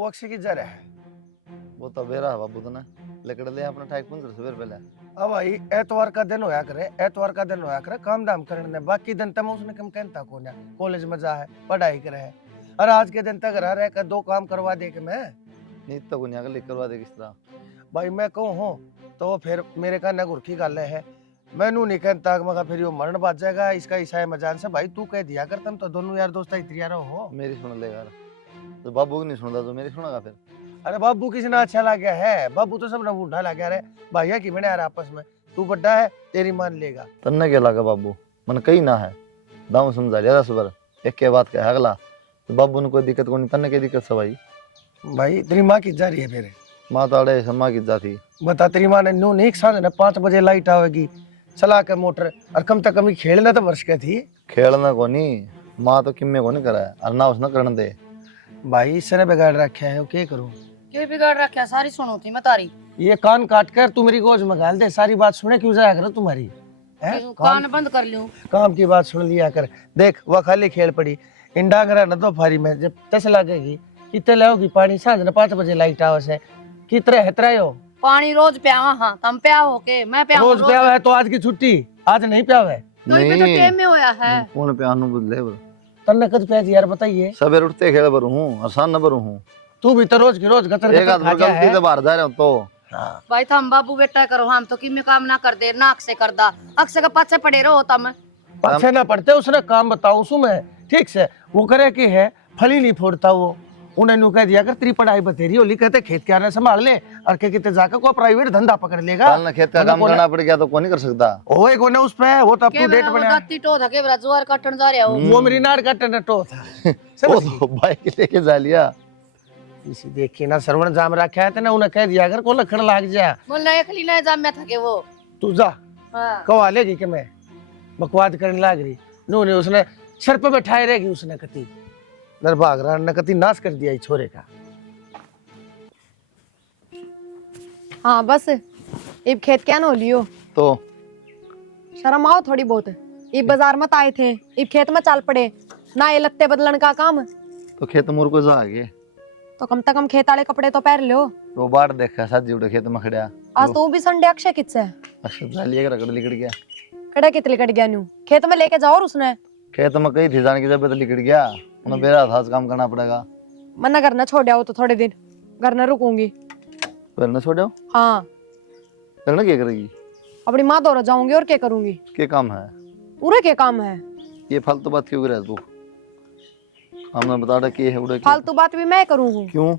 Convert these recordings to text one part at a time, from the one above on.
वो अक्षय की जरा है। वो तो बेरा बाबू तो ना लकड़ ले अपना ठाक 15 सवेर पहले। अब भाई एतवार का दिन होया करे, एतवार का दिन होया करे काम धाम करने दे, बाकी दिन तक उसने कम कहता कौन है, कॉलेज में जा है पढ़ाई करे है। और आज के दिन तक रह रह कर 2 काम करवा दे के मैं नीत तो गुनिया का करवा दे किस तरह। भाई मैं कहूँ हो तो फिर मेरे का न गुरखी गाल है, मैनू नहीं कहता मगर फिर यो मरण बाज जाएगा इसका ईसाई मजान से। भाई तू कह दिया कर, तुम तो दोनों यार दोस्त इतरिया रहो हो। मेरी सुन ले यार, तो बाबू की नहीं सुनता तो मेरी सुनेगा फिर। अरे बाबू किसी ने अच्छा लग गया है, बाबू तो सब ने बूढ़ा लग गया रे भैया की बने यार आपस में, तू बड्डा है तेरी मान लेगा। तन्ने क्या लगा बाबू मन कहीं ना है दाऊ समझा लिया 10 बार एक के बात कह अगला तो बाबू ने कोई दिक्कत को नहीं, तन्ने की दिक्कत से भाई। भाई तेरी माँ की जा रही है मेरे माँ ताड़े सम्मा की जाती बता, तेरी माँ ने नू नहीं सांझ ने 5 बजे लाइट आवेगी चला के मोटर, और कम तक कमी खेलना तो वर्ष के थी। खेलना को नहीं माँ तो किम्मे को नहीं करा है और ना उसने करने दे। भाई इसने बिगाड़ रखा है, क्या करूं? क्या बिगाड़ रखा? सारी सुनो थी मैं तारी। ये कान काट कर तू मेरी गोज में गाल दे, सारी बात सुने क्यों जाया कर तुम्हारी है? कान बंद कर लूं? काम की बात सुन लिया कर। देख वह खाली खेल पड़ी इंडा करा न तो फारी में जब तस लगेगी कितने लाओगी पानी, सांझ ने 5 बजे लाइट आवे से कितने है हो पानी रोज प्यावा। हाँ तुम प्याओ के मैं प्याऊं रोज प्यावा है तो आज की छुट्टी, आज नहीं प्यावा है तो भी तो टेम में होया है। कौन पे आनू बदले बर तन्ने कद प्याज यार बताइए। सवेर उठते खेल बर हूं और शान बर हूं। तू भी तो रोज की रोज गतर एक आध गलती से बाहर जा रहे हो तो भाई थम बाबू बेटा करो, हम तो किमे काम ना कर दे नाक से कर दा अक्सर के पाछे पड़े रहो तम। पाछे ना पड़ते उसने काम बताऊं सु मैं ठीक से वो करे की है फली नहीं फोड़ता वो, उन्हें नु कह दिया कर तेरी पढ़ाई बतेरी होली कहते खेत के आने संभाल ले और के किते जाकर को प्राइवेट धंधा पकड़ लेगा। कल ना खेत का काम करना पड़ गया तो कौन नहीं कर सकता। ओए कोने उस पे वो तो अप टू डेट बना दत्ती टो थके बरा जोर काटन जा रहे हो। वो मेरी नाड़ काटने टो था वो तो बाइक लेके जा लिया इसी देखी ना सरवण जाम रखा है ना, उन्हें कह दिया कर को लखन लाग जा बोल ना एकली ना जाम में थके वो तू जा। हां कवा लेगी कि मैं बकवाद करने लाग रही नो ने उसने सर पे बैठाए रहेगी उसने कति नरभाग रान ने कति नाश कर दिया इस छोरे का। हाँ बस इब खेत क्या नो लियो तो शर्म आओ थोड़ी बहुत। इब बाजार मत आए थे, इब खेत में चाल पड़े ना, ये लगते बदलन का काम। तो खेत मोर को जा गए तो कम से कम खेत वाले कपड़े तो पहन लो। वो बाढ़ देखा साजी उड़े खेत में खड़िया आज तो भी संडे अक्षय कित से अच्छा जा लिया रगड़ लिकड़ गया। कड़ा कितले कट गया न्यू खेत में लेके जाओ और उसने खेत में कहीं थी जाने की जब लिकड़ गया उन्हें बेरा था काम करना पड़ेगा। मना करना छोड़ आओ तो थोड़े दिन घर न रुकूंगी। फिर न छोड़ो हाँ करना क्या करेगी? अपनी माँ दौरा जाऊंगी और क्या करूंगी। क्या काम है? पूरे क्या काम है? ये फालतू बात क्यों करे तू? हमने बता रहा कि है उड़े फालतू बात भी मैं करूंगी। क्यों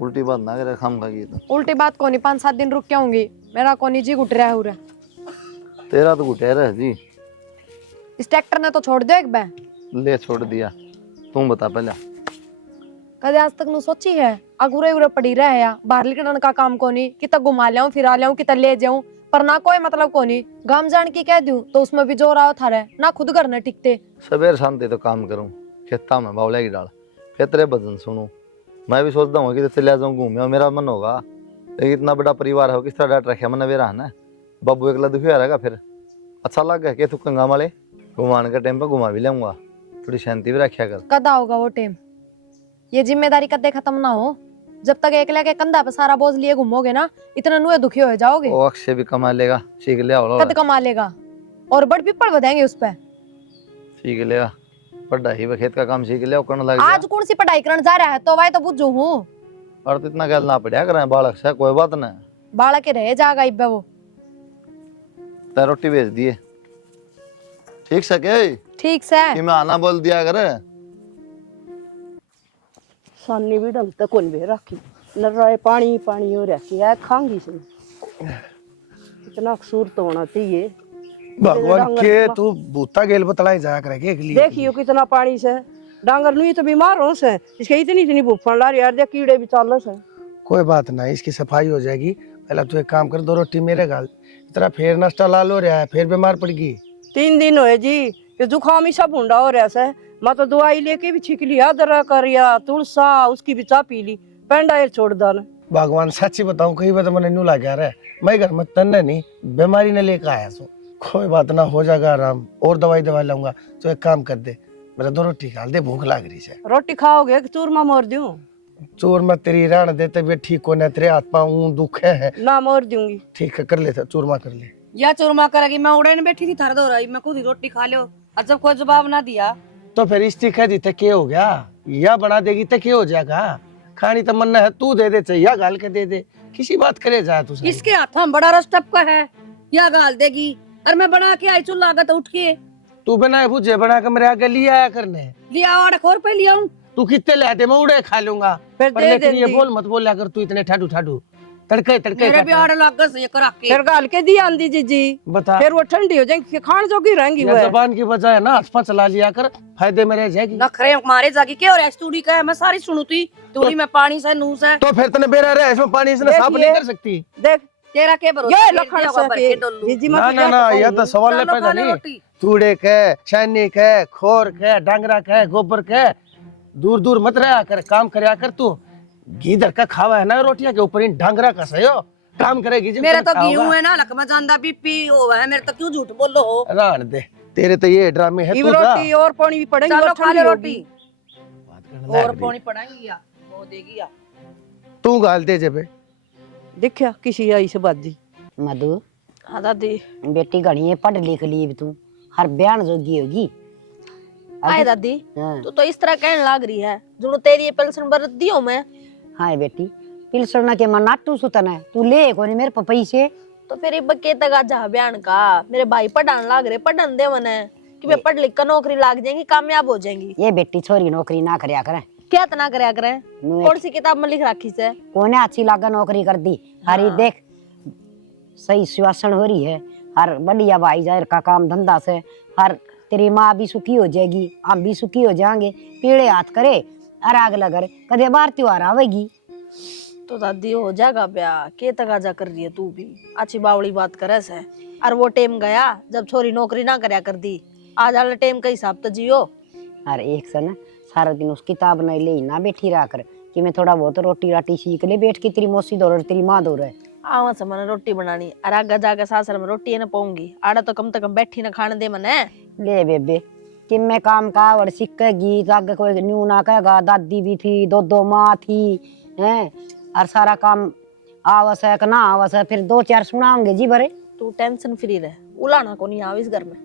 उल्टी बात ना करे खाम खागी तो। उल्टी बात कोनी 5-7 दिन रुक के आऊंगी, मेरा कोनी जी घुट रहा है पूरा। तेरा तो घुटे रहा जी। इस ट्रैक्टर ने तो छोड़ दो एक बार। ले छोड़ दिया तुम बता पहले। कदे आज तक नु सोची है अगुरे उरे पड़ी रहे या बाहर निकलने का काम कोनी, कितना घुमा लियाऊं फिरा लियाऊं कितना ले जाऊं, पर ना कोई मतलब कोनी। गांव जान की कह दूं तो उसमें भी जोर आओ थारे ना खुद घर न टिकते। सवेर शांति तो काम करूं खेता में बावले की डाल फिर तेरे भजन सुनूं। मैं भी सोचता हूँ कि चले जाऊँ घूमे मेरा मन होगा, लेकिन इतना बड़ा परिवार हो किस तरह डांट रखे मन मेरा है ना। बाबू एकला दुखिया रहेगा फिर अच्छा लग गया कि तू कंगा वाले घुमाने के टाइम पे घुमा भी लाऊंगा, थोड़ी शांति भी रखा कर। कदा होगा वो टाइम? ये जिम्मेदारी कदे खत्म ना हो, जब तक एकला के कंधा पे सारा बोझ लिए घूमोगे ना इतना नुए दुखी हो जाओगे। वो अक्षय भी कमा लेगा सीख लिया कद कमा लेगा और बड़ पिपड़ बधाएंगे उस पे। सीख लिया पढ़ाई व खेत का काम सीख लिया करने लग आज कौन सी पढ़ाई करने जा रहा है तो वाई तो बुझू हूँ। और तो इतना गल ना पड़ा करें बालक से कोई बात ना बालक के रह जाएगा इब्बे वो। तो रोटी भेज दिए ठीक से के ठीक से कि मैं आना बोल दिया करे। सानी भी ढंग तक कौन भी रखी न रहे पानी पानी हो रखी है खांगी से इतना कसूर तो होना चाहिए। भगवान के तू भूता गेल बतलाई जाया करे के लिए देखियो कितना पानी से डांगर नुई तो बीमार हो से इसके इतनी इतनी भूफन ला रही यार देख कीड़े भी चाल से। कोई बात ना इसकी सफाई हो जाएगी। पहले तू एक काम कर 2 रोटी मेरे गाल इतना फिर नाश्ता लाल हो रहा है फिर बीमार पड़ गई। 3 दिन हुए जी कि जुकाम ही सब भूडा हो रहा से। मैं तो दवाई लेके भी छिक लिया दरा करिया तुलसा उसकी भी चा पी ली पेंडा छोड़ दान। भगवान सच्ची बताऊं कहीं बात मैंने नू लगा रहा है मैं घर में तन्ने नहीं बीमारी ने लेकर आया सो। कोई बात ना हो जाएगा आराम और दवाई लाऊंगा। तो एक काम कर दे मेरा दो रोटी खा दे, भूख लाग रही है। रोटी खाओगे कि चूरमा मोर दूं? चोर मत तेरी रहने दे, तबीयत ठीक होना, तेरे हाथ पाँव ऊं दुख है। ना मोर दूंगी। ठीक है, कर ले चूरमा कर ले। या चूरमा करेगी, मैं उड़े नहीं बैठी थी थर दो रही, मैं खुद ही रोटी खा लो। और जब कोई जवाब ना दिया तो फिर इस्ती कह दी तो क्या हो गया, या बना देगी तो क्या हो जाएगा। खानी तो मन्ना है, तू दे दे चाहिए या गाल के दे दे, किसी बात करे जा तू। इसके हाथ में बड़ा रस टपका है, या गाल देगी। और मैं बना के आई चूल्हा का तो उठ के तू बनाए भुजे बना के मेरे आगे लिया आया करने। लिया और खोर पे लिया हूँ। तू कितने ले आते, मैं उड़े खा लूंगा। फिर पर दे लेकिन ये देंगी। बोल मत बोल अगर तू इतने ठाडू ठाडू तड़के तड़के मेरे भी करता है। आड़ लग गए करा के। फिर गाल के दी आंदी जीजी, बता फिर वो ठंडी हो जाएगी, खान जोगी रहेंगी या वो। जबान की वजह है ना, हथपा चला लिया कर, फायदे में रह जाएगी। नखरे मारे जागी के और तूड़ी का है, मैं सारी सुनू थी तूड़ी में पानी से नूस है। तो फिर तने बेरा रहे इसमें पानी से साफ नहीं कर सकती। देख तेरा के भरोसा ये तेल लखन दिया होगा भर के डोलू। जीजी ना मत ना ना, यह तो सवाल चलो पैदा खा ले नहीं। रोटी। तूड़े के, सैनिक है, खोर के, डांगरा के, गोबर के, दूर दूर मत रहा कर, काम करया कर तू। घी धर का खावा है ना रोटियां के ऊपर, इन डांगरा का सही हो काम करेगी जब मेरा तने तो गेहूं खाओगा। है ना, लक में जानदा बीपी हो है, मेरे तो क्यों झूठ बोलो हो। रान दे, तेरे तो ये ड्रामे है। इव तू जा रोटी और पानी भी पड़ेंगे चलो और खा ले ठंडी रोटी होगी। बात करने और लग रही। पानी पड़ाएंगी या वो देगी या। तू गाल दे जबे। देखिया किसी आई से बाजी। मधु हाँ दादी। बेटी घणी है, पढ़ लिख ली भी तू, हर बयान जोगी होगी। आए दादी, हाँ तू तो इस तरह कहने लग रही है जो तेरी ये पेंशन बरत दियो मैं। हाँ बेटी, पिलसना के मन नाटू सुतन है, तू ले कोनी मेरे पे पैसे। तो फिर इब के तक जा बयान का, मेरे भाई पढ़ाने लाग रहे, पढ़न दे मने कि मैं पढ़ लिख कर नौकरी लाग जाएंगी, कामयाब हो जाएंगी। ये बेटी छोरी नौकरी ना करया करे, क्या तना करया करे? नु कौन सी किताब में लिख रखी से? कोने अच्छी लागा नौकरी कर दी। हरी देख सही सुवासन हो रही है, हर बढ़िया भाई जाहिर का काम धंधा से, हर तेरी माँ भी सुखी हो जाएगी, हम भी सुखी हो जाएंगे। पीड़े हाथ करे और आग लगा कदे बार त्योहार आवेगी। तो दादी हो जाएगा ब्याह, के तक आजा कर रही है तू भी, अच्छी बावड़ी बात करे से। और वो टाइम गया जब छोरी नौकरी ना करया कर दी, आज वाले टाइम का हिसाब तो जियो। और एक से ना सारा दिन उस किताब नहीं ले ना बैठी रहा कर कि मैं थोड़ा बहुत रोटी राटी सीख ले, बैठ के तेरी मौसी दो रहे तेरी माँ दो रहे। आवा से मैंने रोटी बनानी, और आगे जाके सासर में रोटी न पाऊंगी, आड़ा तो कम बैठी न खाने दे मने। ले बेबे कि मैं काम का और सीखेगी, आगे कोई न्यू ना कहेगा। दादी भी थी, दो माँ थी हैं, और सारा काम आवश्यक ना आवश्यक फिर दो चार सुनाओगे जी बरे। तू टेंशन फ्री रह, उलाना को नहीं आव इस घर में।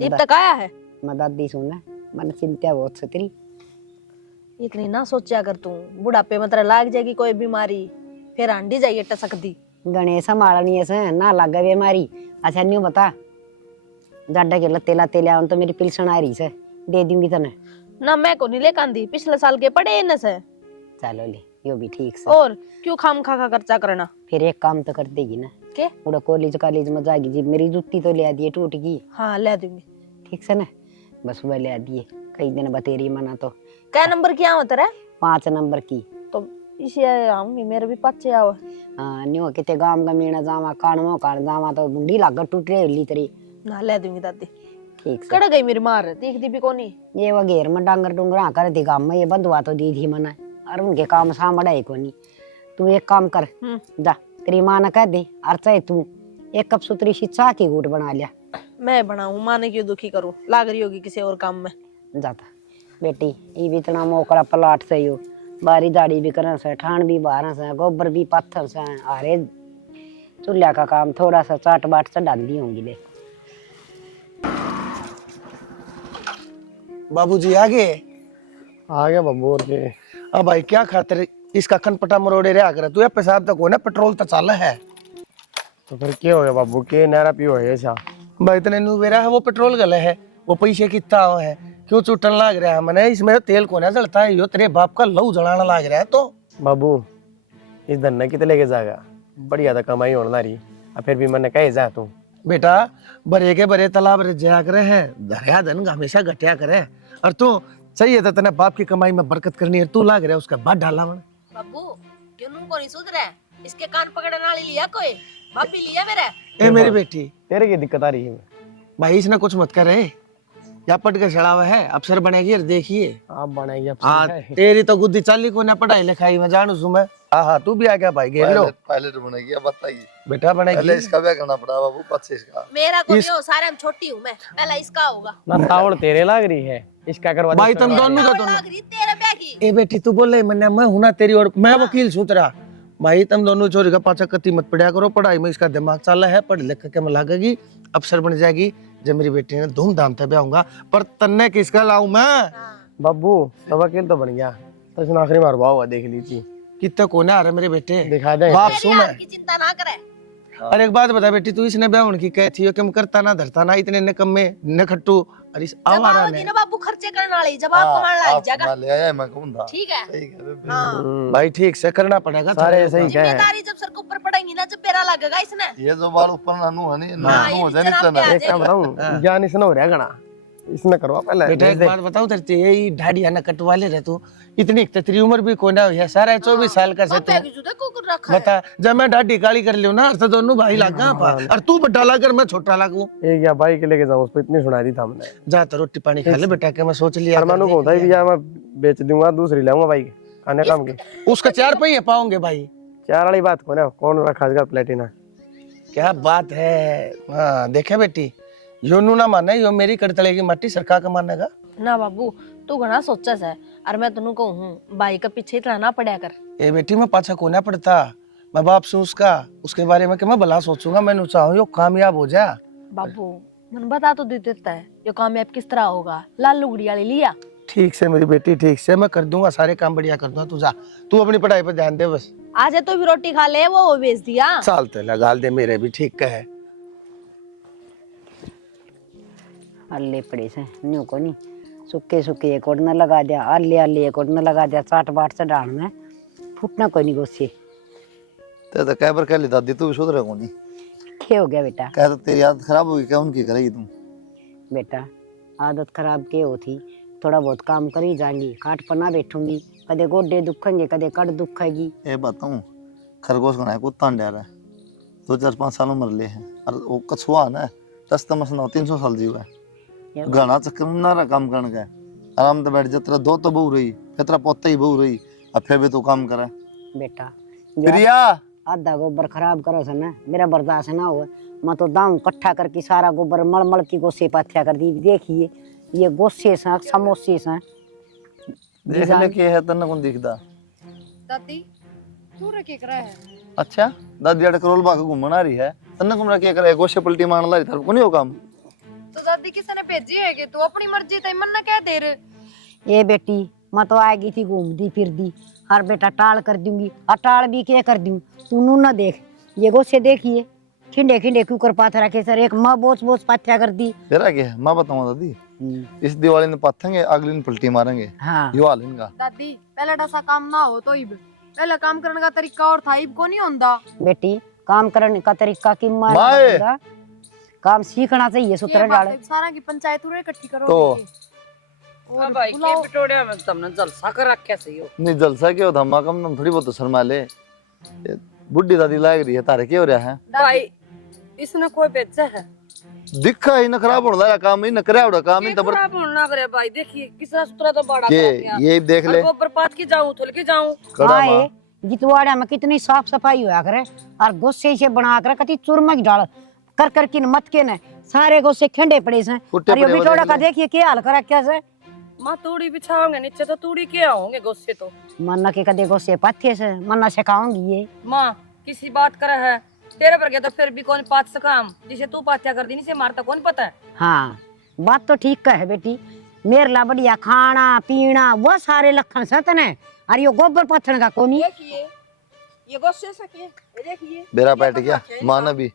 अब तक आया है मैं दादी सुन मन चिंता बहुत से तेरी। इतनी ना सोचा कर तू, बुढ़ापे में तेरा लाग जाएगी कोई बीमारी, फिर आंडी जाइए टसक दी। गणेश संभालनी से ना लगे बीमारी। अच्छा न्यू बता, जाडा के लत्ते लत्ते ले तो मेरी पिलसन आ रही से, दे दूंगी तने। ना मैं को नहीं ले कांदी, पिछले साल के पड़े न से। चलो ले यो भी ठीक से। और क्यों खाम खा खर्चा करना। फिर एक काम तो कर देगी ना, के उड़ा कॉलेज में जाएगी जी, मेरी जूती तो ले आ दिए टूट गई। हाँ ले दूंगी। ठीक से ना, बस वह ले आ दिए, कई दिन बतेरी मना तो। क्या नंबर की आवत है? 5 नंबर की। तो इसे हम मेरे भी पच्चे आओ। हाँ न्यू किते गांव का मीणा जावा काणमो काण जावा तो बुंडी लाग टूट रही तेरी। ना ले दूंगी दादी। ठीक से। कड़ गई मेरी मार, देख दी भी कोनी। ये वगैर में डांगर डूंगरा कर दी गांव में, ये बंधुआ तो दी थी मना, और उनके काम सामड़ा है कोनी। तू एक काम कर, जा तेरी माँ ने कह दे, और चाहे तू एक कप सुतरी सी चाह की घूट बना लिया। मैं बनाऊं, माँ ने क्यों दुखी करूं, लाग रही होगी किसी और काम में। जाता बेटी ये भी इतना मोकड़ा पलाट से हो, बारी दाड़ी भी करन से, ठाण भी बाहर से, गोबर भी पत्थर से, अरे चूल्हा का काम थोड़ा सा चाट बाट से डाल दी होंगी। ले बाबूजी आगे आ गया बब्बू। और के अब भाई क्या खातिर इसका खनपटा मरोड़े रहा कर तू, या पेशाब तक हो ना, पेट्रोल तो चाला है। तो फिर क्या हो गया बब्बू, के नारा पियो है ऐसा? भाई इतने न्यू बेरा है, वो पेट्रोल गले है, वो पैसे कितना है, क्यों चुटन लाग रहा है मने, इसमें तेल को ना जलता है, यो तेरे बाप का लहू जलाना लाग रहा है। तो बाबू इस धन्ने कितने लेके जाएगा, बढ़िया था कमाई होना रही, अब फिर भी मैंने कहे जा तू। बेटा बरे के बरे तालाब रे जया करे है, दरिया धन हमेशा घटिया करे, और तू चाहिए था तेने बाप की कमाई में बरकत करनी है, तू लाग रहा है उसका बात डाला मन। बाबू क्यों नु को नहीं सुधरे, इसके कान पकड़ने वाली लिया कोई, भाभी लिया मेरे। ए मेरी बेटी, तेरे की दिक्कत आ रही है? भाई इसने कुछ मत करे, या पट के चढ़ा हुआ है, अफसर बनेगी और देखिए। आप बनाएगी अब हाँ तेरी तो गुद्दी चाली को ना पढ़ाई लिखाई में जानू सुन मैं। हाँ तू भी आ गया भाई, घेर लो। पायलट बनेगी, अब बताइए। बेटा पहले बनेगी, इसका ब्याह करना पड़ा बाबू, 25 का। मेरा को नहीं हो, सारे हम छोटी हूँ मैं, पहला इसका होगा। ना तावड़ तेरे लाग रही है, इसका करवा दे भाई तुम दोनों का दोनों ए बेटी तू बोले मैं हूं ना तेरी और मैं वकील सूतरा भाई तुम दोनों चोरी का पाछा कति मत पड़ा करो पढ़ाई में इसका दिमाग चल है पढ़ लिख के मैं लागेगी अफसर बन जाएगी जब मेरी बेटी ने धूमधाम से ब्याह होगा पर तन्ने किसका लाऊं मैं बाबू तो वकील तो बन गया तो इसने आखिरी मार हुआ देख ली थी कितना कोने आ रहा मेरे बेटे दिखा दे बाप सू मैं चिंता ना करे। अरे एक बात बता बेटी तू इसने ब्याह होने की कह थी कि मैं करता ना धरता ना इतने न कम में न खट्टू और इस आवारा ने बाबू खर्चे करने वाली जब आप कमाने लग जाएगा ले आया मैं कहूंगा ठीक है। ठीक है बेबे। भाई ठीक से करना पड़ेगा सारे ऐसे ही कहे जिम्मेदारी जब सर के ऊपर पड़ेगी ना जब बेरा लगेगा इसने ये जो बाल ऊपर नानू है नहीं नानू हो जाए नहीं एक काम बताऊं ज्ञान इसने हो रहा है गणा इसमें करवा पहले बेटा एक बात बताऊं तेरे ये ढाडी ना कटवा ले रहे तू इतनी तेरी उम्र भी कोई ना है सारा 24 साल का से तू बता जब मैं ढाडी काली कर लियो ना तो दोनों भाई लागा और तू बड़ा लाकर मैं छोटा लागू एक या भाई के लेके जाऊं उस पे इतनी सुना दी था हमने जा तो रोटी पानी खा ले बेटा के मैं सोच लिया अरमानू को होता है भैया मैं बेच दूंगा दूसरी लाऊंगा भाई खाने काम के उसका 4 पहिए पाओगे भाई 4 वाली बात को ना कौन रखा प्लेटिना क्या बात है हाँ देखे बेटी यो नू ना माने यो मेरी कड़तले की मट्टी सरकार का मानेगा ना बाबू तू घना सोचा है और मैं तेनू कहूं भाई का पीछे इतना ना पड़ा कर ए बेटी मैं पाछा कोना पड़ता मैं बाप से उसका उसके बारे में कि मैं भला सोचूंगा मैं चाहूँ यो कामयाब हो जा बाबू मन बता तो दे देता है ये कामयाब किस तरह होगा लाल लुगड़ी वाली लिया ठीक से मेरी बेटी ठीक से मैं कर दूंगा सारे काम बढ़िया कर दूंगा तू जा तू अपनी पढ़ाई पर ध्यान दे बस आज तो भी रोटी खा ले वो बेच दिया चालते लगा दे मेरे भी ठीक है अल्ले पड़े से न्यू को नहीं सुखे सुखे एक और न लगा दिया आले आले एक और न लगा दिया चाट बाट से डाल में फूटना कोई नहीं गोसी तो कह बार कह ली दादी तू भी सुधरे को नहीं क्या हो गया बेटा कह तो तेरी आदत खराब होगी क्या उनकी करेगी तुम बेटा आदत खराब क्या होती थोड़ा बहुत काम करी जाएंगी काट पर ना बैठूंगी कदे गोडे दुखेंगे कदे कड़ दुखेगी ये बताऊं खरगोश का है कुत्ता डर है 2-4-5 साल उम्र ले है और वो कछुआ ना 10 मसना 300 साल जीव है घना चक्कर में ना रहा काम करने का आराम से बैठ जा तेरा दो तो बहू रही फिर तेरा पोता ही बहू रही अब फिर भी तू काम करे बेटा प्रिया आधा गोबर खराब करो से ना मेरा बर्दाश्त ना हुआ मैं तो दाऊं इकट्ठा करके सारा गोबर मल की गोसे पाथ्या कर दी देखिए ये गोसे से समोसे से देख ले के है तन्ने कौन दिखदा दादी तू रे के कर है अच्छा दादी अड़ करोल बाग घूमना रही है तन्ने कौन क्या करे गोशे पलटी मारन लाई थार को नहीं हो काम तो दादी किसी ने भेजी है कि तू अपनी मर्जी तय मन ना कह दे रे ये बेटी मैं तो आएगी थी घूमती फिरती हर बेटा टाल कर दूंगी और टाल भी क्या कर दूं तू नू ना देख ये गोसे देखिए खिंडे खिंडे क्यों कर पाथ रखे सर एक माँ बोझ बोझ पाथ्या कर दी तेरा क्या है मैं बताऊंगा दादी इस दिवाली में पाथेंगे अगले दिन पलटी मारेंगे हाँ यो हाल इनका दादी पहले ऐसा काम ना हो तो इब पहले काम करने का तरीका और था इब को नहीं होता बेटी काम करने का तरीका की माए। मार काम सीखना चाहिए सूत्र डाल सारा की पंचायत रे इकट्ठी करो तो हां भाई के पिटोड़िया में तुमने जलसा कर रखा सही हो नहीं जलसा क्यों धमा कम तुम थोड़ी बहुत शर्मा ले बुड्ढी दादी लाग रही है तारे क्या हो रहा है भाई इसने कोई बेचा है दिखा ही न खराब होने लगा काम ही न करे उड़ा काम ही तबर खराब होना करे भाई देखिए किसरा सूत्रा तो बड़ा ये देख ले गोबर पात की जाऊं थोल के जाऊं कड़ा मां जितवाड़ा में कितनी साफ सफाई हुआ करे और गोसे से बना कर कति चूरमा डाल कर कर किन मत के न सारे गोसे खंडे पड़े से और ये बिटोड़ा का देखिए क्या हाल करा क्या से मां तूड़ी बिछाओगे नीचे तो तूड़ी के आओगे गोसे तो मन्ना के कदे गोसे पाथे से मन्ना सिखाऊंगी ये मां किसी बात करे है तेरे पर गया तो फिर भी कौन पात से काम जिसे तू पाथ्या कर दी नहीं से मारता कौन पता है हाँ बात तो ठीक का है बेटी मेरे ला बढ़िया खाना पीना वो सारे लखन सतन है और ये गोबर पत्थर का कोनी देखिए ये गोसे से के देखिए बेरा बैठ गया मां ने भी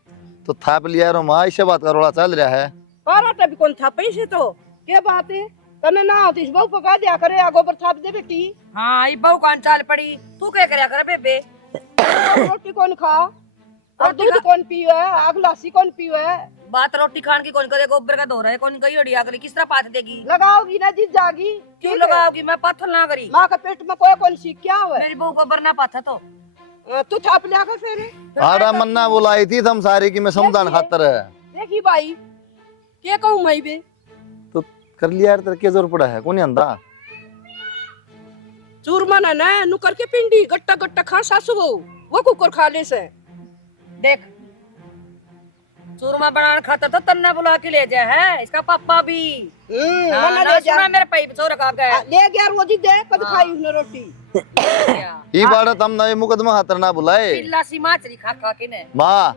तो थाप लिया रो मां इसे बात का रोला चल रहा है पारा भी कौन था पैसे तो क्या बात है तने ना होती बहु पका दिया करे आ गोबर थाप दे बेटी हां ई बहु कान चाल पड़ी तू क्या करया करे बेबे रोटी कौन खा और दूध कौन पीवे आग लासी कौन पीवे बात रोटी खान की कौन करे गोबर का धोरा है कौन गई अड़िया करे किस तरह पाथ देगी लगाओगी ना जी जागी क्यों लगाओगी मैं पाथर ना करी मां का पेट में कोई कौन सीख क्या हुआ मेरी बहू गोबर ना पाथा तो तू थाप लिया कर फिर आरा मन्ना बुलाई थी तुम सारी की मैं समझान खातर है देखी भाई क्या कहूं मैं बे तो कर लिया यार तेरे के जोर पड़ा है कौन अंधा चूरमा ना नु करके पिंडी गट्टा गट्टा खा सासू वो कुकर खा ले से देख चूरमा बनाने खातर तो तन्ने बुला के ले जाए है इसका पापा भी। मन्ना ले जा मेरे पाई छोरा का गया ले गया रोजी दे कद खाई उसने रोटी ई बार तम ना ये मुकदमा हाथर ना बुलाए पिल्ला सी माचरी खा खा के ने। माँ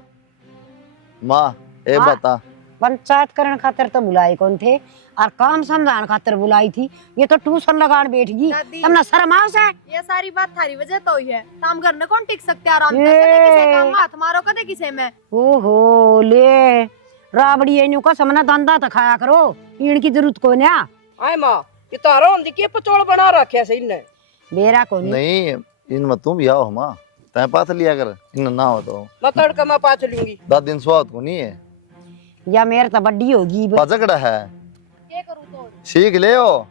माँ ए हाँ। बता पंचायत करण खातिर तो बुलाए कौन थे और काम समझाने खातिर बुलाई थी। ये तो ट्यूशन लगान बैठ गई। दादी। तुमने शर्म आओ से? ये सारी बात थारी वजह तो ही है। काम करने कौन टिक सकते आराम से? ये। कदे किसे काम में हाथ मारो कदे किसे में। ओहो ले राबड़ी इनु का समना धंधा तो खाया करो, इनकी जरूरत को ना। आए माँ ये तारो हम दिखे पचोल बना रखे से इनने मेरा को नहीं। नहीं इन मत तुम भी आओ माँ तय पास लिया कर इन ना हो तो मैं तड़का मैं पाच लूंगी 10 दिन स्वाद को नहीं है या मेरे तो बड्डी होगी पचकड़ा है क्या करूँ तो? सीख ले हो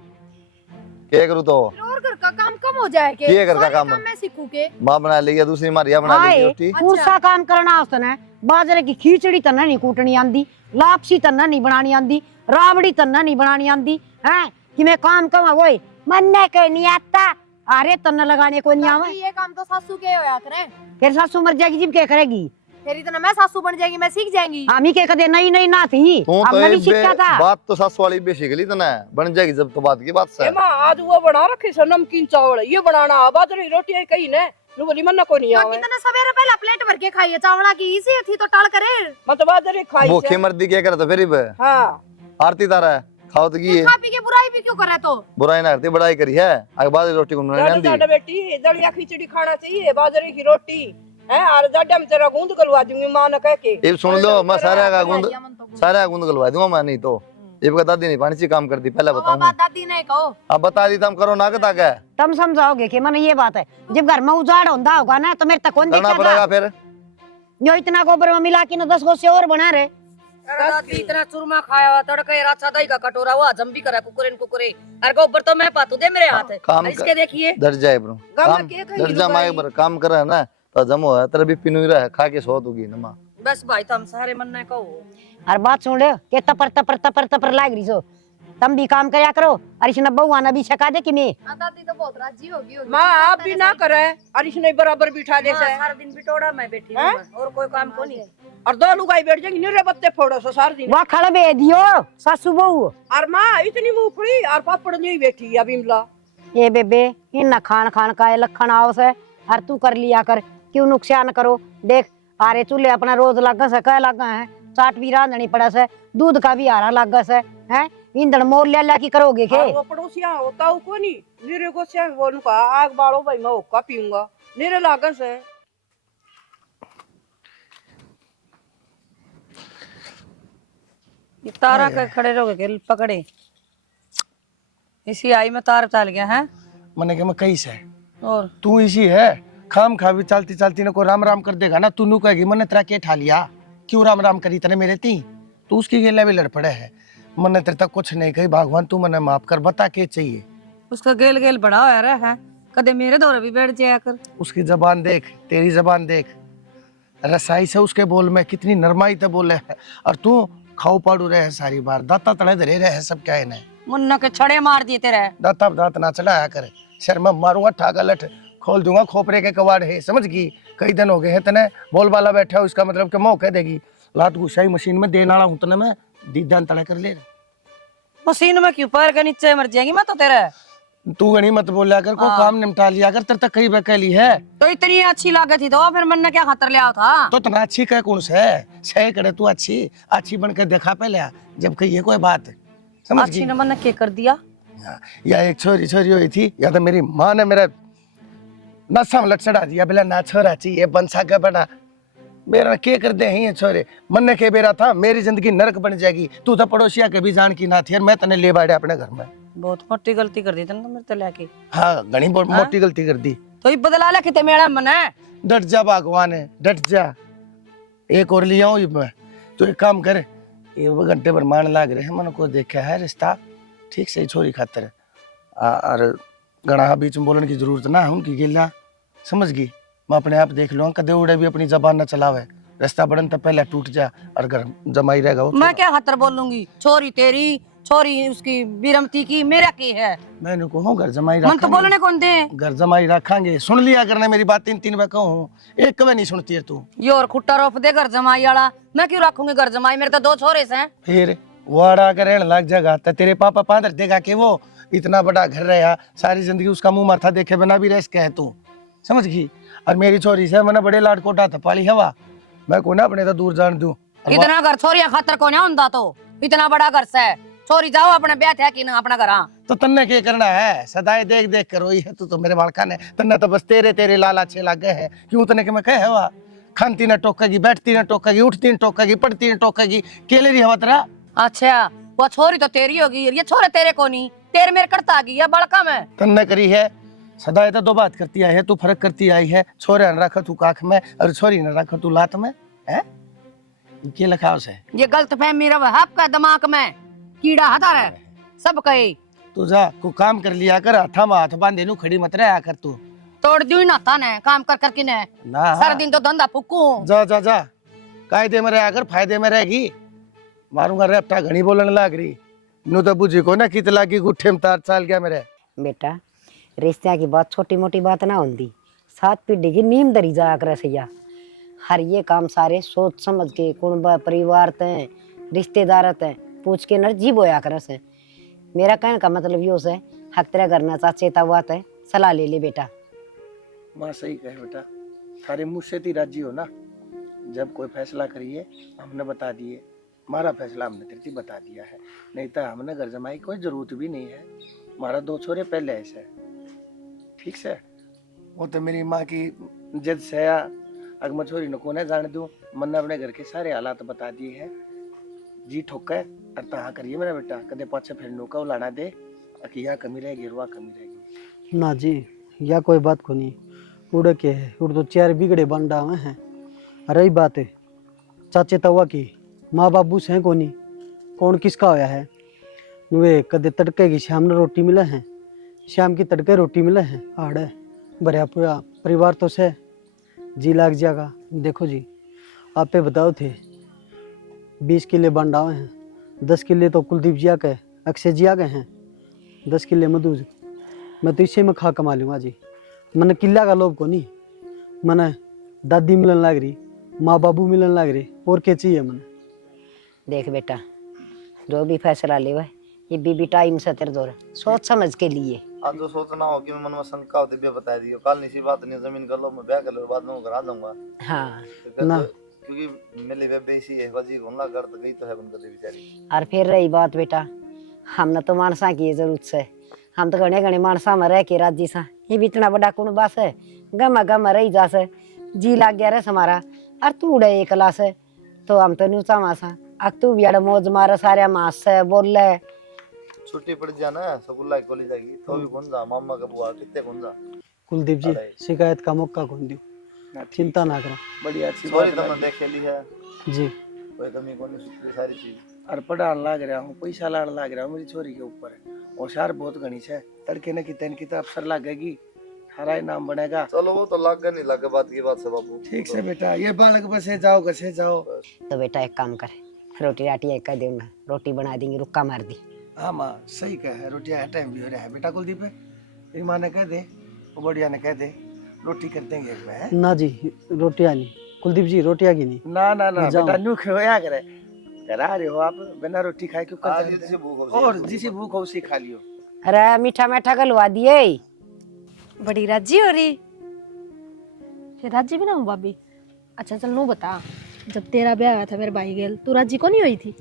क्या करूँ तो और घर का काम कम हो जाए के? ये घर का सारे काम? मैं सीखूं के? माँ बना लेगी दूसरी मारिया बना लेगी आए रोटी कौन सा काम करना उसने? बाजरे की खिचड़ी तना नहीं कूटनी आंदी, लापसी तना नहीं बनानी आंदी, राबड़ी तना नहीं बनानी आंदी है कि मैं काम कमा वही मन के नहीं आता। अरे तना लगाने को नहीं आवे। दादी, ये काम तो सासू के होया करे। फिर सासू मर जाएगी जिब क्या करेगी? फिर इतना मैं सासू बन जाएगी, मैं सीख जाएंगी। हम ही के कदे नहीं नहीं ना थी तू तो हमने भी एक सीखा था। बात तो सास वाली भी सीख ली तना बन जाएगी जब तो बात की बात से ए माँ आज वो बना रखे से नमकीन चावल ये बनाना बाजरे की रोटी है कहीं ने नु बोली मन्ना को नहीं आवे कितने सवेरे पहले प्लेट भर के खाइए चावला की, इसी थी तो टाल करे। मतलब बाजरे खाई भूखे से मर्दी क्या करता फिर भी हाँ आरती तारा है खाओ तो की खा पी के बुराई भी क्यों करे तो? बुराई ना करती बड़ाई करी है आगे बाद रोटी को नहीं जाडू आंदी जाडू बेटी दलिया खिचड़ी खाना चाहिए बाजरे की रोटी है और जाडा में तेरा गूंद गलवा दूंगी माँ ने कह के ये सुन लो मैं सारा का गुंद गलवा दूंगा मैं नहीं तो ये बता दादी नहीं पानी सी काम करती पहले बताऊं बात दादी ने कहो। अब बता दी तुम करो ना कता क्या तुम समझाओगे कि मन ये बात है जब घर में उजाड़ होता होगा ना तो मेरे तक कौन करना देखेगा? पड़ेगा फिर जो इतना गोबर में मिला के ना 10 गो से और बना रहे। दादी इतना चूरमा खाया हुआ तड़का राचा दही का कटोरा हुआ जम भी करा कुकुरे कुकुरे अरे गोबर तो मैं पातू दे मेरे हाथ काम इसके देखिए डर जाए ब्रो गम काम के कहीं डर जा माए बर काम कर ना तो जमो है तेरा भी पिनु रहा खा के सो दूगी ना मां बस भाई तुम सारे मन ने कहो और बात सुन रहे हो के तपर तपर तपर तपर लाग रही सो तुम भी काम करया करो और इसने बहुआना भी छका दे कि मैं दादी तो बहुत राजी होगी। माँ आप भी ना करे और इसने बराबर बिठा दे से सारा दिन बिटोड़ा मैं बैठी हूँ और कोई काम को नहीं। और दो लुगाई बैठ जाएंगी निरे बत्ते फोड़ो सो सार दिन वहाँ खड़े बे दियो सासू बहू। और माँ इतनी मूंगफली और पापड़ नहीं बैठी अभी मिला ये बेबे इन खान खान का ये लखन आओ से और तू कर लिया कर क्यों नुकसान करो। देख आरे चूल्हे अपना रोज लगा से कह लगा है चाट भी रांधनी पड़ा से दूध का भी आरा लगा से है ईंधन मोर ले की करोगे के? और वो पड़ोसिया होता हूँ को नहीं निरे को से वो नुका आग बाड़ो भाई मैं ओका पीऊंगा निरे लागन से ये तारा के खड़े रहोगे के पकड़े इसी आई में तार चल गया है मैंने कहा मैं कैसे है और तू इसी है खाम खा भी चलती चलती ना को राम राम कर देगा ना तू नू कहेगी मैंने तेरा के ठा लिया क्यों राम राम करी तने मेरे ती तू उसकी गेला भी लड़ पड़े है मैंने तेरे तक कुछ नहीं कही भगवान तू मैंने माफ कर बता के चाहिए उसका गेल गेल बड़ा होया रहा है कदे मेरे दौरे भी बैठ जाया कर उसकी जबान देख तेरी जबान देख रसाई से उसके बोल में कितनी नरमाई से बोले है और तू खाओ पाड़ू रहे है सारी बार दाता तड़े धरे रहे है सब क्या है मुन्ना के छड़े मार दिए तेरे दाता दात ना चलाया करे शर में मारूंगा ठाका लठ खोल दूंगा खोपरे के कवाड़ है समझ गई कई दिन हो गए हैं तने बोल वाला बैठा हो इसका मतलब कि मौका देगी लात घुसाई मशीन में देना हूं तने मैं दीदान तड़ा कर ले मशीन में क्यों पैर के नीचे मर जाएगी मैं तो तेरा तू गणी मत बोलिया कर को काम निपटा लिया कर तेरे तक कई बकैली है तो इतनी अच्छी लागत थी तो फिर मन ने क्या खातर ले आओ था तो तना अच्छी कह कौन से सह करे तू अच्छी अच्छी बन के देखा पहले जब कही कोई बात समझ अच्छी गई ने मन ने क्या कर दिया या एक छोरी छोरी हुई थी या तो मेरी माँ ने मेरा नशा में लट चढ़ा दिया बोला ना छोरा चाहिए बंसा का बना मेरा के कर दे ये छोरे मन के बेरा था मेरी जिंदगी नरक बन जाएगी तू तो पड़ोसिया के भी जान की ना थी और मैं तने ले बैठे अपने घर में बहुत मोटी गलती कर दी तूने तो मेरे ते लेके हाँ घनी बहुत मोटी गलती कर दी तो ये बदला ले किते मेरा मन है डट जा भगवान है डट जा एक और लिया हूँ मैं तो एक काम कर ये घंटे भर मान लाग रहे हैं मन को देखा है रिश्ता ठीक से छोरी खातर और गणा बीच में बोलने की जरूरत ना है उनकी गिला समझ गई मैं अपने आप देख लूंगा कदे उड़े भी अपनी जबान न चलावे रास्ता बढ़न तो पहले टूट जा और घर जमाई रहेगा वो मैं क्या खातर बोलूंगी छोरी तेरी छोरी उसकी बीरमती की मेरा की है। मैंने कहूँ घर जमाई मन तो रखांगे, बोलने कौन दे। घर जमाई रखांगे, सुन लिया करने मेरी बात, 3 बार कहूँ, एक कभी नहीं सुनती है तू। ये और खुट्टा रोप दे घर जमाई वाला, मैं क्यों रखूंगी घर जमाई, मेरे तो 2 छोरे से हैं। फिर वाड़ा कर रहने लग जाएगा तो तेरे पापा पादर देगा कि वो इतना बड़ा घर रहा, सारी जिंदगी उसका मुंह माथा देखे बिना भी रह है तू, समझ गई। और मेरी छोरी से मैंने बड़े लाड कोटा था पाली हवा, मैं को ना अपने तो दूर जान दूं। इतना घर छोरिया खातर को ना हुंदा, तो इतना बड़ा घर से छोरी जाओ अपने ब्याह थे कि ना अपना घर। तो तन्ने क्या करना है, सदाए देख देख कर रोई है तू तो मेरे बालका ने, तन्ने तो बस तेरे तेरे लाल अच्छे लग गए हैं। क्यों तने के मैं कहे हवा, खानती न टोकेगी, बैठती न टोकेगी, उठती न टोकेगी, पढ़ती न टोकेगी, केले रही हवा तेरा। अच्छा वो छोरी तो तेरी होगी, ये छोरे तेरे को नहीं, तेरे मेरे करता आ गई है बड़का में। तन्ने करी है सदाए तो 2 बात करती आई है तू, फर्क करती आई है, छोरे न रख तू काख में और छोरी न रख तू लात में है, ये लिखा उसे। ये गलत फहमी रव आपका दिमाग में कीड़ा हटा है सब कहे। तू जा को काम कर लिया कर, हाथा में हाथ बांधे नु खड़ी मत रहा कर तू। तोड़ दी ना था ने काम कर करके ने, ना सारा दिन तो धंधा फूकू। जा जा जा, कायदे में रहा कर, फायदे में रहेगी। मारूंगा रेपटा घनी बोलने लाग रही, नु तो बुझी को ना कित लागी गुट्ठे में तार चाल गया मेरे। बेटा रिश्ते की बात छोटी मोटी बात ना होती, 7 पीढ़ी की नींद दरी जा कर सैया। हर ये काम सारे सोच समझ के कुणबा परिवार ते रिश्तेदार ते पूछ के नर जी बोया कर से। मेरा कहने का मतलब यो है, हक तेरा करना चाचे हुआ है, सलाह ले ले बेटा। माँ सही कहे बेटा, थारे मुँह से ती राजी हो ना, जब कोई फैसला करिए हमने बता दिए, हमारा फैसला हमने तेरे बता दिया है, नहीं तो हमने घर जमाई कोई जरूरत भी नहीं है। हमारा 2 छोरे पहले ऐसे है, ठीक से। वो तो मेरी माँ की जिद से अगर मैं छोरी न कोने जाने दूं, मैंने अपने घर के सारे हालात बता दिए हैं। जी ठोके और तहा करिए मेरा बेटा, कदे पाछे फिर नौका लाना दे कि यहाँ कमी रहेगी रुआ कमी रहेगी ना जी, या कोई बात को नहीं, उड़ के है उड़ तो 4 बिगड़े बन डावे हैं। रही बात है चाचे तवा की, माँ बाबू से को नहीं, कौन किसका होया है। वे कदे तड़के की शाम ने रोटी मिले हैं, शाम की तड़के रोटी मिले हैं, आड़े भरिया पूरा परिवार तो से जी लाग जाएगा। देखो जी आप पे बताओ थे 20 किले बन डावे हैं, 10 किले तो कुलदीप जी आ गए, अक्षय जी आ गए हैं, 10 किले मधु, मैं तो इसे में खा कमा लूँगा जी। मैंने किला का लोभ को नहीं, मैंने दादी मिलन लग रही, माँ बाबू मिलन लग रही, और क्या चाहिए मैंने। देख बेटा जो भी फैसला ले वह ये बीबी टाइम से तेरे दौर सोच समझ के लिए। आज जो सोचना हो कि मैं मन में शंका होती भी बता दियो, कल नहीं सी बात नहीं, जमीन कर लो, मैं ब्याह कर लो, बाद में करा दूंगा। हाँ ना क्योंकि मेरी बेबे इसी है वजी घूमना कर तो गई तो है बन बेचारी। और फिर रही बात बेटा, हमने तो मानसा की जरूरत से, हम तो घने घने मानसा में रह के राजी सा, ये भी इतना बड़ा कुनबा से गमा गमा रही जा से, जी लाग गया रस हमारा। और तू उड़े एक क्लास है तो हम तो न्यूचा मासा, अब तू भी अड़ मौज मारा सारे मास से बोल ले। छुट्टी पड़ जाना स्कूल कॉलेज जाएगी तो भी कौन जा, मामा का बुआ कितने कौन जा। कुलदीप जी शिकायत का मौका कौन दी, चिंता ना करो, बढ़िया अच्छी सॉरी बात तुमने देख ली है जी। कोई कमी कौन नहीं, सारी चीज और पढ़ाने लाग रहा हूँ, पैसा लाने लाग रहा हूँ मेरी छोरी के ऊपर, होशियार बहुत घनी है, तड़के न की तो अफसर लगेगी, हरा नाम बनेगा। चलो वो तो लाग नहीं लाग बात की बात से बाबू। ठीक से बेटा, ये बालक बसे जाओ घसे जाओ। तो बेटा एक काम कर, रोटी राटी एक कर देना, रोटी बना देंगे, रुक्का मार दी। हाँ माँ सही कहा है, रोटियाँ टाइम भी हो रहा है बेटा। कुलदीप है तेरी माँ ने कह दे, वो बढ़िया ने कह दे, रोटी कर देंगे एक में। ना जी रोटियां नहीं, कुलदीप जी रोटियां की नहीं। ना ना ना जाओ। बेटा, न्यू खोया करे, करा रहे हो आप बिना रोटी खाए क्यों आज कर, जिसे भूख हो और जिसे भूख हो उसी खा लियो। अरे मीठा मीठा गलवा दिए। बड़ी राजी हो रही, फिर राजी भी ना हूँ भाभी। अच्छा चल नू बता, जब तेरा ब्याह हुआ था मेरे भाई गेल, तू राजी को नहीं हुई थी?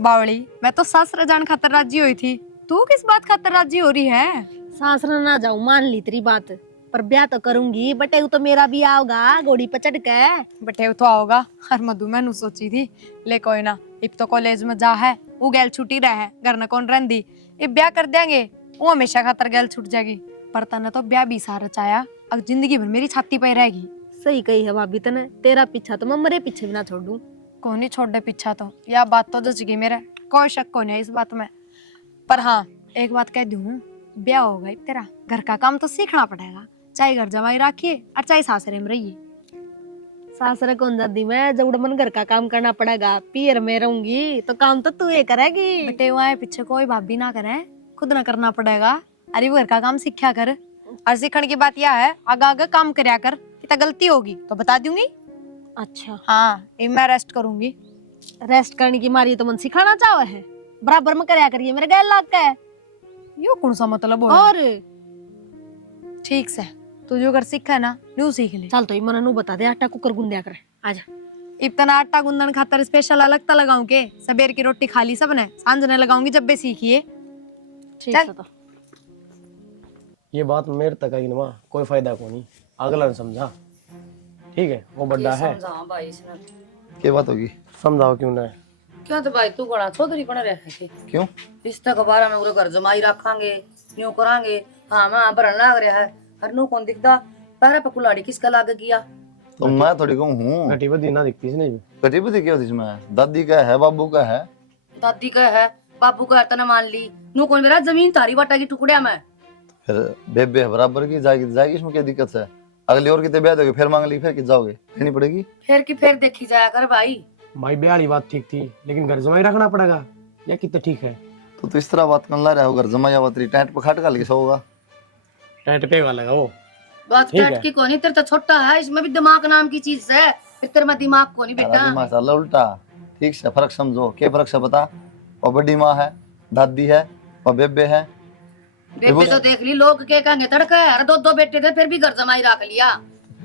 बावली मैं तो सासरा जान खातर राजी हुई थी, तू किस बात खातर राजी हो रही है? सासरा ना जाऊं मान ली तेरी बात, पर ब्याह तो करूंगी। बटे तो मेरा भी आओगा घोड़ी पर चढ़ के। बटे तो आओगा, हर मधु मैनू सोची थी, ले कोई ना, इब तो कॉलेज में जा है, वो गैल छुट्टी रहे, घर न कौन रहंदी, इब ब्याह कर देंगे, वो हमेशा खातर गैल छूट जाएगी। पर तने तो ब्याह भी सारा चाया, अब जिंदगी भर मेरी छाती पे रहेगी। सही कही है भाभी तने, तेरा पीछा तो मैं मरे पीछे भी ना छोड़ दूं। कौन नहीं छोड़ दे पीछा, तो यह बात तो जच गई मेरे, कोई शक को नहीं है इस बात में। पर हाँ एक बात कह दूं, ब्याह हो गई तेरा, घर का काम तो सीखना पड़ेगा, चाहे घर जमाई रखिए और चाहे सासरे में रहिए। सासरे कौन जाती मैं, जब मन घर का काम करना पड़ेगा, पियर में रहूंगी तो काम तो तू ही करेगी। बेटे वहाँ पीछे कोई भाभी ना करे, खुद ना करना पड़ेगा। अरे वो घर का काम सीखा कर। और सीखने की बात यह है, आगे आगे काम करया कर, कितना गलती होगी तो बता दूंगी। अच्छा हाँ ये मैं रेस्ट करूंगी। रेस्ट करने की मारी तो मन सिखाना चाहे है, बराबर में करया करिए, मेरे गैर लाग का है। यो कौन सा मतलब हो? और ठीक से तू जो कर सीखा है ना न्यू सीख ले। चल तो मन नु बता दे, आटा कुकर गुंदिया करे। आजा इतना आटा गुंदन खातर स्पेशल अलग ता लगाऊं के? सबेर की रोटी खा ली सबने, सांझ ने लगाऊंगी जब भी सीखिए। ठीक चल। है तो ये बात मेरे तक आई ना, कोई फायदा को नहीं, अगला ने समझा। ठीक है वो बड़ा है, समझा भाई इसने। क्या बात होगी? समझाओ क्यों ना। क्या तो भाई तू बड़ा चौधरी बना रहे थे। क्यों? रिश्ता के बारे में पूरे घर जमाई रखांगे, न्यू करांगे। हाँ मैं भरन लाग रहा है, हर नु कौन दिखदा, पैरा पे कुलाड़ी किसका लाग गया? तो मैं थोड़ी कहूँ हूँ। घटी बदी ना दिखती इसने। गतिविधि क्या होती इसमें? दादी का है, बाबू का है। दादी का है, बाबू का है, तने मान ली। नु कौन मेरा जमीन तारी बाटा की टुकड़िया में। फिर बेबे बराबर की जाएगी तो जाएगी, इसमें क्या दिक्कत है? अगली और कितने ब्याह दोगे, फिर मांग ली, फिर कि जाओगे, देनी पड़ेगी। फिर की फिर देखी जाया कर भाई। भाई ब्याह वाली बात ठीक थी, लेकिन घर जमाई रखना पड़ेगा, या कितना ठीक है? तो इस तरह बात कर ला रहा होगा, जमाया वतरी टैंट पे खाट का लिखा होगा। टैट पे वाला वो बात ठीक कैट है। की कोनी, तेरे तो छोटा है, इसमें भी दिमाग नाम की चीज है। फिर तेरे में दिमाग कोनी बेटा। माशाल्लाह उल्टा। ठीक से फर्क समझो, क्या फर्क से बता। और बड़ी माँ है, दादी है, और बेबे है। बेबे तो देख ली, लोग क्या कहेंगे, तड़का है, अरे दो दो बेटे थे फिर भी घर जमाई रख लिया।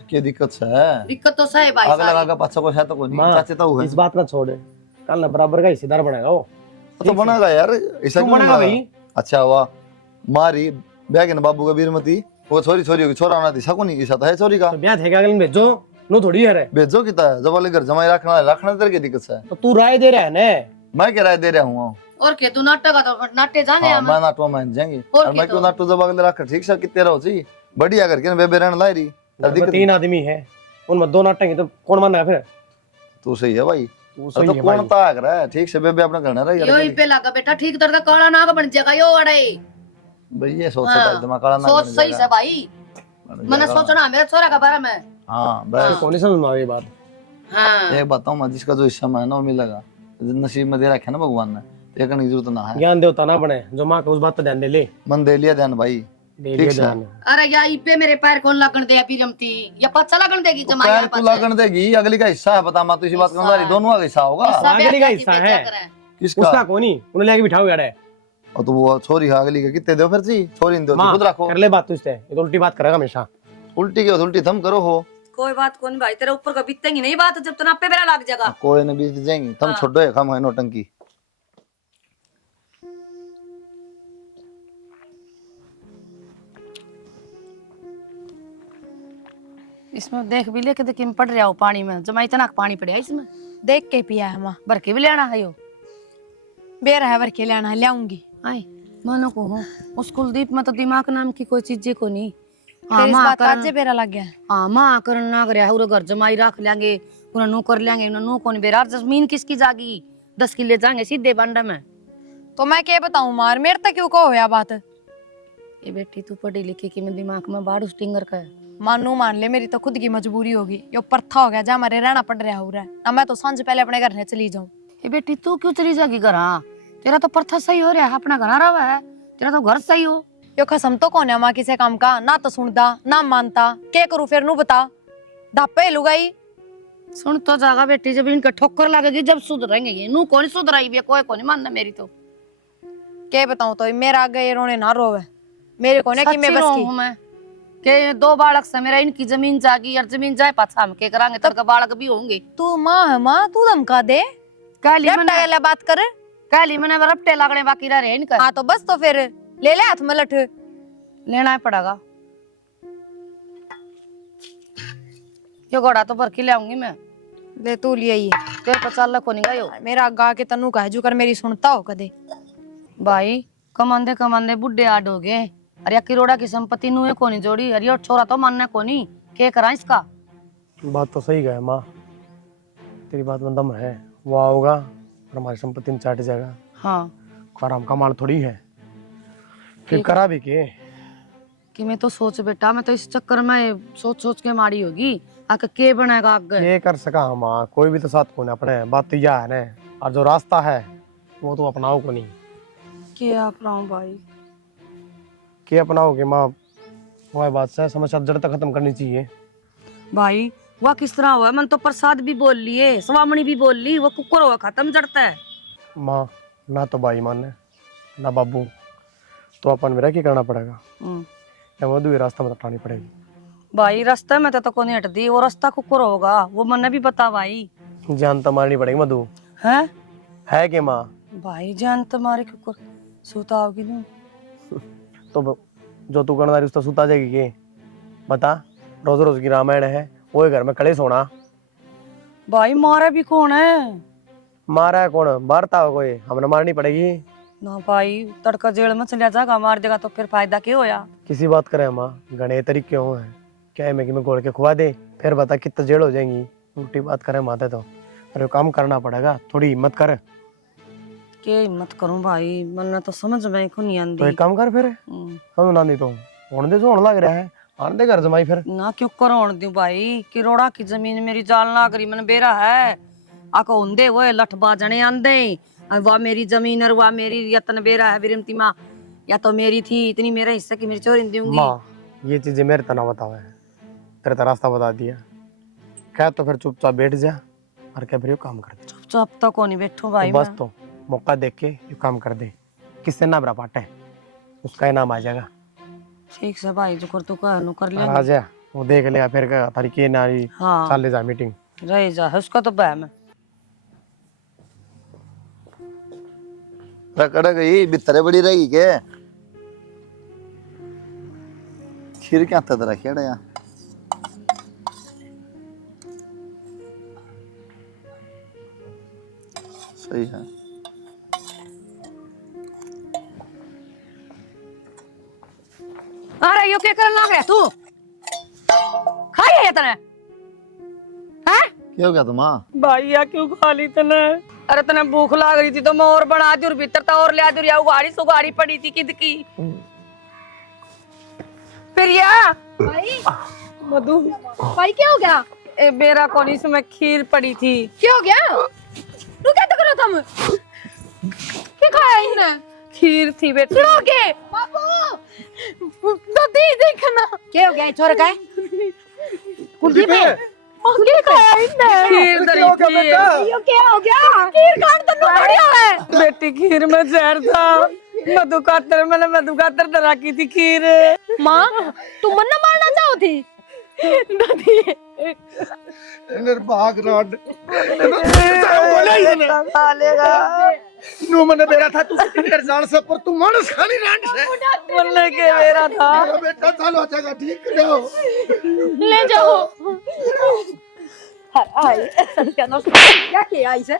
क्या दिक्कत से है? दिक्कत तो सही भाई आग लगा सारी। का पाछा को है तो कोई नहीं, माँ, चाचे तो है। इस बात ना छोड़े, कल ना बराबर का हिस्सेदार बनेगा वो। तो बनेगा यार, ऐसा क्यों क्यों बनेगा बनेगा? भाई? अच्छा हुआ मारी ब्याह ना बाबू का बीरमती, वो छोरी छोरी होगी, छोरा होना थी सको नहीं, ऐसा तो है छोरी का। तो ब्याह थे क्या अगले भेजो, नो थोड़ी है रे। भेजो किता है, जब वाले घर जमाई रखना तेरे की दिक्कत है। तो तू राय दे रहा है ना। मैं क्या राय दे रहा हूँ? और के तू नाटक का तो नाट्य जाने हाँ, हम। मैं नाटवा मान जाएंगे, और और की मैं तो। क्यों नाटो जब अगले रख ठीक से कितने रहो चाहिए, बढ़िया करके ना बेबे रहने लाई रही। घर में 3 आदमी है, उनमें 2 नाटेंगे तो कौन मानेगा फिर? तू सही है भाई। तू तो सही है कौन भाई। ताक रहा है? ठीक से बेबे अपना करना रहा यो ही पे लगा बेटा, ठीक तरह काला नाग बन जाएगा यो अड़े। भाई ये सोच हाँ, से दिमाग काला ना सोच बन सही जाएगा। से भाई। मैंने सोचना मेरे छोरा का बारे में। हाँ बस कौन समझ में आ ये बात? हाँ एक बताऊं मैं, जिसका जो हिस्सा में है ना वो मिलेगा, नसीब में दे रखा है ना भगवान ने, तो ये करने की जरूरत ना है। ज्ञान देवता ना बने, जो माँ को उस बात पर ध्यान दे ले। मन दे लिया ध्यान भाई। दे ठीक लिया से। ध्यान। अरे या इपे मेरे पैर कौन लगन दे पीरमती, या पच्चा लगन देगी तो जमाई पैर मेरे को पास। लगन देगी, अगली का हिस्सा है, बता मैं तो इसी बात करना रही, दोनों का हिस्सा होगा। अगली का हिस्सा है। किसका? उसका कौन ही उन्हें लेके बिठाओ यार। और तो वो छोरी है अगली का, कितने दो फिर जी, छोरी दो माँ खुद रखो। कर ले बात तुझसे, ये तो उल्टी बात करेगा हमेशा। उल्टी की उल्टी थम करो हो, कोई बात कौन भाई, तेरे ऊपर का बीतेंगी नहीं बात, जब तना पे मेरा लग जाएगा। कोई न बीत जाएंगी, तुम हाँ। छोड़ो है कम है नौटंकी। इसमें देख भी ले के देख पड़ रहा हो पानी में, जमा इतना पानी पड़ा इसमें, देख के पिया है माँ, भर के भी लेना है यो। बेर है भर के लेना है, लाऊंगी। आई मानो को हो, उस कुलदीप में तो दिमाग नाम की कोई चीज को नहीं। फिर इस बात का आज बेरा लग गया। हाँ माँ करन ना करे, उरे घर जमाई रख लेंगे, उन्हें नो कर लेंगे, उन्हें नो कौन बेरा, जमीन किसकी जागी, 10 किले जाएंगे सीधे बांडा में। तो मैं क्या बताऊं मार, मेरे तक क्यों कहो या बात? ये बेटी तू पढ़ी लिखी की, मैं दिमाग में बाड़ स्टिंगर का है। मानू मान ले, मेरी तो खुद की मजबूरी होगी, ये प्रथा हो गया जहाँ हमारे रहना पड़ रहा हो रहा है ना। मैं तो सांझ पहले अपने घर ने चली जाऊं। ये बेटी तू क्यों चली जाएगी घर? तेरा तो प्रथा सही हो रहा है, अपना घर रहा है, तेरा तो घर सही हो। यो खसम तो कौन है माँ किसी काम का, ना तो सुनता ना मानता, क्या करूं फिर नू बता। धापे लुगाई सुन तो जागा बेटी, जब इनका ठोकर लगेगी जब सुधरेंगे ये, नू कौन सुधराई भी, कोई कौन मानना मेरी तो। क्या बताऊं, तो मेरा आगे ये रोने ना रोवे, मेरे को कि मैं सच्ची बस रोऊं की। हूं मैं के 2 बालक से मेरा इनकी जमीन जागी, और जमीन जाए पाछा हम के करांगे, तब का बालक भी होंगे। तू माँ है माँ, तू धमका दे, काली लेफ्ट आगे बात कर। काली मैंने रपटे लगने बाकी रह रहे हैं इनका। हाँ तो बस, तो फिर ले ले हाथ में लठ। लेना ही पड़ेगा, ये घोड़ा तो भर के ले आऊंगी मैं। ले तू लिया ये, तेरे को चाल को नहीं गयो मेरा आगा के तनु का है जो कर मेरी सुनता हो कदे। भाई, कमांदे कमांदे बुढ़े आड हो गए, अरे किरोड़ा की संपत्ति नुए को नहीं जोड़ी, अरे और छोरा तो मानना को नहीं, क्या करा इसका। बात तो सही है माँ, तेरी बात में दम है। वो आओगा और हमारी संपत्ति में चाट जाएगा। हाँ आराम का माल थोड़ी है, फिर ठीक। करा भी के। कि मैं तो सोच बेटा, मैं तो इस चक्कर में सोच सोच के मारी होगी, आके के बनाएगा आगे? ये कर सका हम माँ, कोई भी तो साथ को ना अपने, बात तो यह है ना। और जो रास्ता है वो तो अपनाओ को नहीं। क्या अपनाऊं भाई? के अपनाओगे माँ? वह बात से समस्या जड़ तक खत्म करनी चाहिए। भाई वह किस तरह हुआ? मन तो प्रसाद भी बोल लिए, स्वामणी भी बोल ली, वो कुकर हुआ खत्म जड़ता है। माँ ना तो भाई माने ना बाबू, तो अपन मेरा क्या करना पड़ेगा? या वो दूसरी रास्ता में अपनानी पड़ेगी। भाई रास्ता में तो नहीं हट दी, वो रास्ता कुकर होगा, वो मैंने भी बता भाई। जान तो मारनी पड़ेगी मधु। है कि माँ? भाई जान तुम्हारे कुकर सूता होगी नहीं तो जो तू करना उसका सूता जाएगी के? बता, रोज रोज की रामायण है, वो घर में कड़े सोना। भाई मारा भी कौन है? मारा है कौन? मारता हो कोई? हमने मारनी पड़ेगी ना भाई, तड़का जेल में चलिया जाएगा, मार देगा तो फिर फायदा क्या होया? किसी बात करे माँ, गणे तरीके क्यों है? क्या है मैगी में घोल के खुआ दे, फिर बता कितना जेल हो जाएंगी। उल्टी बात करे माते तो। अरे काम करना पड़ेगा, थोड़ी हिम्मत कर। के हिम्मत करूं भाई, मन तो समझ में को नहीं आंदी। तो एक काम कर फिर, समझ ना नहीं तो होने दे, जो होने लग रहा है आने दे घर जमाई फिर। ना क्यों करोड़ दूं भाई, किरोड़ा की जमीन मेरी जाल ना करी, मन बेरा है आको हुंदे वो लठ बाजने आंदे, वाह मेरी जमीन और वाह मेरी यतन बेरा है बिरमती माँ, या तो मेरी थी इतनी मेरे हिस्से की मेरी चोरी दूंगी। माँ ये चीजें मेरे तना बताओ है, तेरे तो रास्ता बता दिया, क्या तो फिर चुपचाप बैठ जा और क्या फिर ये काम कर दे। चुपचाप तो को नहीं बैठू भाई तो बस मैं। तो मौका देख के ये काम कर दे, किससे ना बरा पाटे उसका इनाम आ जाएगा। ठीक से भाई, जो कर तू कर ले, आ जा, वो देख लिया फिर क्या तरीके नारी। हाँ चल ले जा मीटिंग रह जा, उसका तो बह में रकड़ गई बितरे बड़ी रहेगी के? खीर क्या तद रखे यार? सही है। अरे यो क्या करन लग रहा तू? खाई है तने? हैं? क्या हो गया तुम? भाई या क्यों खा ली तने? अरे तने भूख लाग रही थी तो मैं और बना दी और भीतर था और ले दी, उगाड़ी सुगाड़ी पड़ी थी किद की। फिर या भाई मधु, भाई क्या हो गया? मेरा कौन इसमें खीर पड़ी थी। क्या हो गया? तू क्या कर रहा तुम? क्या खाया इन्होंने? खीर थी बेटा। सुनो के बाबू, दादी देखना क्या हो गया छोरे का? कुल्फी में क्या खाया इन्होंने? खीर दरी थी। यो क्या हो गया? खीर खान तो बढ़िया है। बेटी खीर में जहर था, मैंने मधु खातर डरा की थी खीर। माँ तू मन न मारना चाहो थी? दादी निर्भाग राड बोला ही ना खालेगा नो मने बेरा था, तू कर जान से पर तू मानस खानी रांड से बोलने के मेरा था। मेरा बेटा चालू हो जाएगा, ठीक दो ले जाओ। आई सत्यानाश क्या किया इसे?